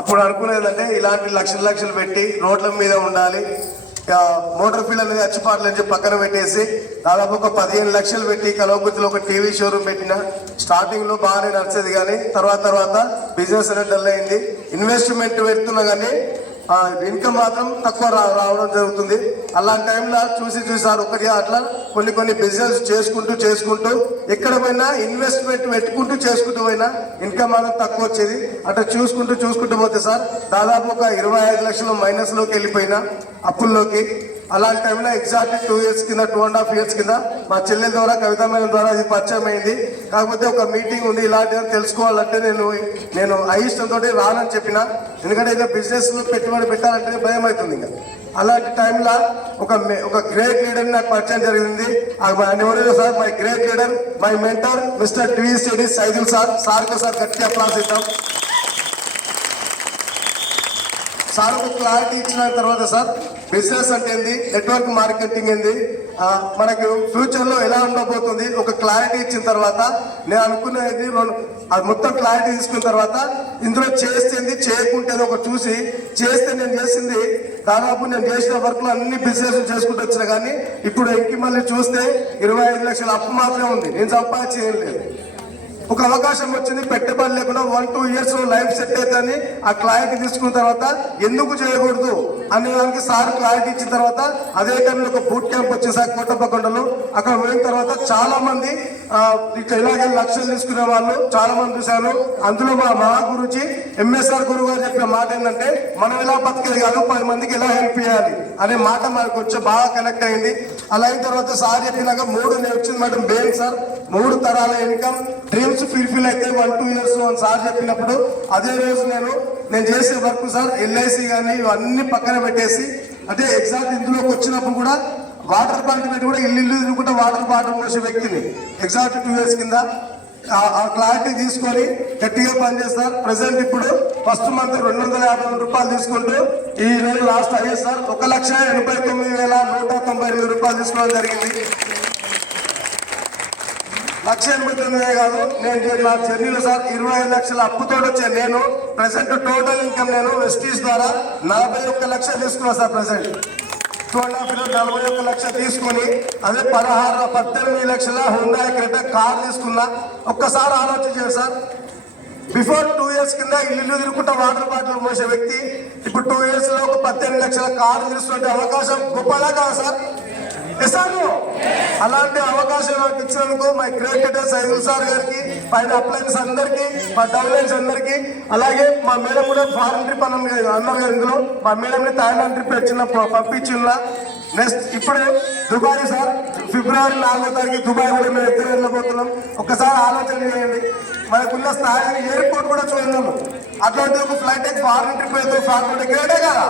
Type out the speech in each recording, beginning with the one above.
అప్పుడు అనుకునేదంటే ఇలాంటి లక్షలు పెట్టి రోడ్ల మీద ఉండాలి, మోటార్ ఫీల్డ్ అనేది అచ్చిపాటలు అని చెప్పి పక్కన పెట్టేసి దాదాపు ఒక 15 లక్షలు పెట్టి కలవకుర్తిలో ఒక టీవీ షోరూమ్ పెట్టిన. స్టార్టింగ్ లో బాగానే నడిచేది, కానీ తర్వాత బిజినెస్ అనేది డల్ అయింది. ఇన్వెస్ట్మెంట్ పెడుతున్నా కానీ ఇన్కమ్ మాత్రం తక్కువ రావడం జరుగుతుంది. అలాంటి టైంలో చూసి ఒకటి అట్లా కొన్ని బిజినెస్ చేసుకుంటూ ఎక్కడ పోయినా ఇన్వెస్ట్మెంట్ పెట్టుకుంటూ చేసుకుంటూ పోయినా ఇన్కమ్ మాత్రం తక్కువ వచ్చేది. అట్లా చూసుకుంటూ పోతే సార్ దాదాపు ఒక 25 లక్షలు మైనస్లోకి వెళ్ళిపోయినా అప్పుల్లోకి. అలాంటి టైంలో ఎగ్జాక్ట్ 2 ఇయర్స్ కింద 2.5 ఇయర్స్ కింద మా చెల్లెల ద్వారా కవిత మేడం ద్వారా ఇది పరిచయం అయింది. కాకపోతే ఒక మీటింగ్ ఉంది, ఇలాంటివి తెలుసుకోవాలంటే నేను అయిష్టంతో రానని చెప్పిన. ఎందుకంటే ఇక బిజినెస్లో పెట్టుబడి పెట్టాలంటే భయం అవుతుంది. ఇంకా అలాంటి టైంలో ఒక గ్రేట్ లీడర్ నాకు పరిచయం జరిగింది. ఎవరైనా sir my great leader, my mentor mister TV Saidul సార్కి గట్టి అప్లాస్ ఇద్దాం. సార్ ఒక క్లారిటీ ఇచ్చిన తర్వాత సార్ బిజినెస్ అంటే ఏంది, నెట్వర్క్ మార్కెటింగ్ ఏంది, మనకు ఫ్యూచర్లో ఎలా ఉండబోతుంది ఒక క్లారిటీ ఇచ్చిన తర్వాత నేను అనుకునేది అది మొత్తం క్లారిటీ తీసుకున్న తర్వాత ఇందులో చేస్తేంది చేయకుంటేది ఒక చూసి చేస్తే నేను చేసింది దాదాపు నేను చేసిన వర్క్లో అన్ని బిజినెస్ చేసుకుంటూ వచ్చిన. కానీ ఇప్పుడు ఇంకి మళ్ళీ చూస్తే 25 లక్షల అప్పు మాత్రమే ఉంది, నేను సంపాదించేయం లేదు. ఒక అవకాశం వచ్చింది, పెట్టుబడి లేకుండా 1-2 ఇయర్స్ లైఫ్ సెట్ అవుతుంది. ఆ క్లారిటీ తీసుకున్న తర్వాత ఎందుకు చేయకూడదు అనే దానికి సార్ క్లారిటీ ఇచ్చిన తర్వాత అదే టైంలో ఒక బూట్ క్యాంప్ వచ్చేసారి కోటప్పకొండలో. అక్కడ పోయిన తర్వాత చాలా మంది ఇట్లా ఇలాగే లక్షలు తీసుకునే వాళ్ళు చాలా మంది చూశాను. అందులో మా గురించి ఎంఎస్ఆర్ గురువు గారు చెప్పిన మాట ఏంటంటే మనం ఎలా బతికేది కాదు 10 మందికి ఎలా హెల్ప్ చేయాలి అనే మాట మనకు వచ్చి బాగా కనెక్ట్ అయింది. అలా అయిన తర్వాత సార్ చెప్పినాక 3 నేను వచ్చింది మేడం బేన్ సార్ 3 తరాల ఇన్కమ్ డ్రీమ్స్ ఫుల్ఫిల్ అయితే 1-2 ఇయర్స్ అని సార్ చెప్పినప్పుడు అదే రోజు నేను చేసే వర్క్ సార్ ఎల్ఐసి కానీ ఇవన్నీ పక్కన పెట్టేసి అంటే ఎగ్జాక్ట్ ఇందులోకి వచ్చినప్పుడు కూడా వాటర్ ప్లాంట్ పెట్టి కూడా ఇల్లు తిరుగుకుంటే వాటర్ మోసే వ్యక్తిని ఎగ్జాక్ట్ 2 ఇయర్స్ కింద ఆ క్లారిటీ తీసుకొని గట్టిగా పనిచేస్తారు. ప్రజెంట్ ఇప్పుడు ఫస్ట్ మంత్ 252 రూపాయలు తీసుకుంటూ ఈ రోజు లాస్ట్ అయ్యే సార్ 1,89,198 రూపాయలు తీసుకోవడం జరిగింది. 1,89,000 కాదు, నేను నా జర్నీలో సార్ 25 లక్షల అప్పుతో వచ్చాను. నేను ప్రెసెంట్ టోటల్ ఇన్కమ్ నేను వెస్టీస్ ద్వారా 41 లక్షలు తీసుకున్నాను సార్. ప్రెసెంట్ 2.5 41 లక్షలు తీసుకుని అదే 18 లక్షల హుండాయ్ క్రెటా కార్ తీసుకున్నా. ఒక్కసారి ఆలోచించారు సార్, బిఫోర్ 2 ఇయర్స్ కింద ఇల్లు తిరుగుకుంటా వాటర్ బాటిల్ మోసే వ్యక్తి ఇప్పుడు 2 ఇయర్స్ లో 18 లక్షల కార్ తీసుకుంటే అవకాశం గొప్పదా కాదు సార్? అలాంటి అవకాశం నాకు ఇచ్చినందుకు my great leader Saidul sir గారికి, పైన అప్లైన్స్ అందరికీ, మా డౌన్లైన్స్ అందరికీ, అలాగే మా మేడం కూడా ఫారెన్ ట్రిప్ అన్నారు. ఇందులో మా మేడంని థాయిలాండ్ ట్రిప్ పంపించిన. నెక్స్ట్ ఇప్పుడు దుబాయ్ సార్ ఫిబ్రవరి 4వ తారీఖు దుబాయ్ కూడా మేము ఎదురు వెళ్ళబోతున్నాం. ఒక్కసారి ఆలోచన చేయండి, మనకున్న స్థాయిని ఎయిర్పోర్ట్ కూడా చూద్దాము. అటువంటి ఒక ఫ్లైట్ ఫారెన్ ట్రిప్ అయితే ఫారెన్ గ్రేటే కదా.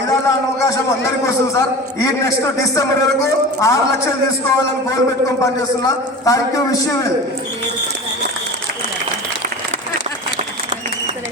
ఇదాల అవకాశం అందరికీ వస్తుంది సార్. ఈ నెక్స్ట్ డిసెంబర్ వరకు 6 లక్షలు తీసుకోవాలని గోల్ పెట్టుకొని పనిచేస్తున్నా. Thank you, wish you well.